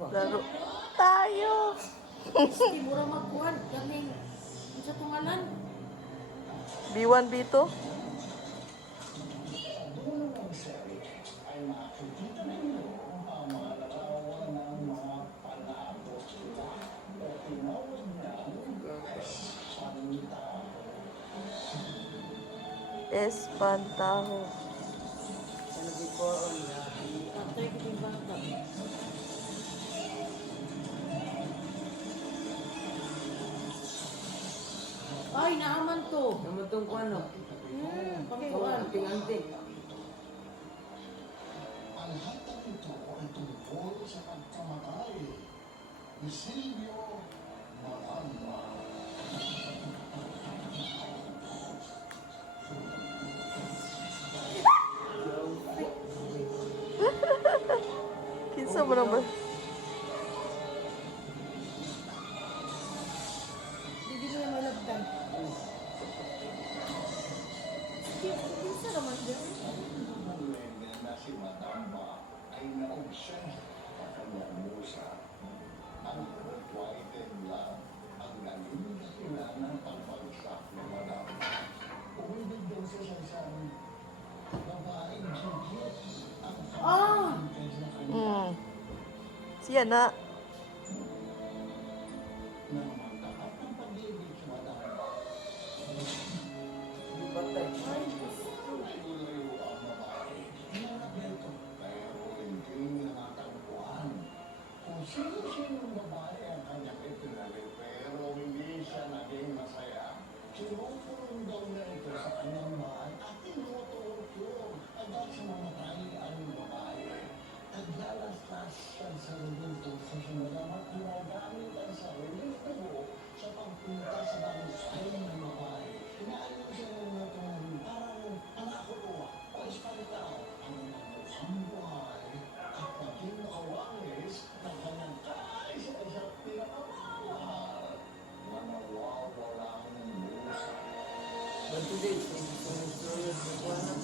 Laro tayo. Hindi mura magkuhan. Kaming, sa tungalan. B1, B2? Espantaho. Patay ko yung bata. Ay, naaman to. Naman itong kung ano? Pangkuhan. Anting-anting. Ang hatang ito ay tungkol sa pagkamatay ni Silvio Malamba. Kinsa mo naman? Hindi mo yung malabdan. Kinsa naman dyan? Nalenggan na si Madamba ay naubsan sa kanyang musa. Ang requited lang ang naging dahilan ng pagbagsak ni Madamba. Umibig daw siya sa isang babaeng gigit ang Ah! kanyang sa kanya. Siya na. Nang magkakat ng pag-ibig si Madamba, Patay. Layo ang babae. Hinanap niya ito, pero hindi nakatagpuan. Kung sino-sinong babae ang kanyang ipinali, pero hindi siya naging masaya. Sinukulong daw niya ito sa kanyang bahay at tinuturok agad sa mamatay ang babae. Naglalaslas siya sa rubunto sa sinalam at ginagamit ang sariling tubo sa pagpunta sa bangusay ng babae. Inaaliw siya ng itong parang panakuha o espalitaw ang namukhang buhay at naging makawangis ng kanyang kaisa-isang pinapamahal na nawawalang busa. But today, kung gusto mo yung kung ano?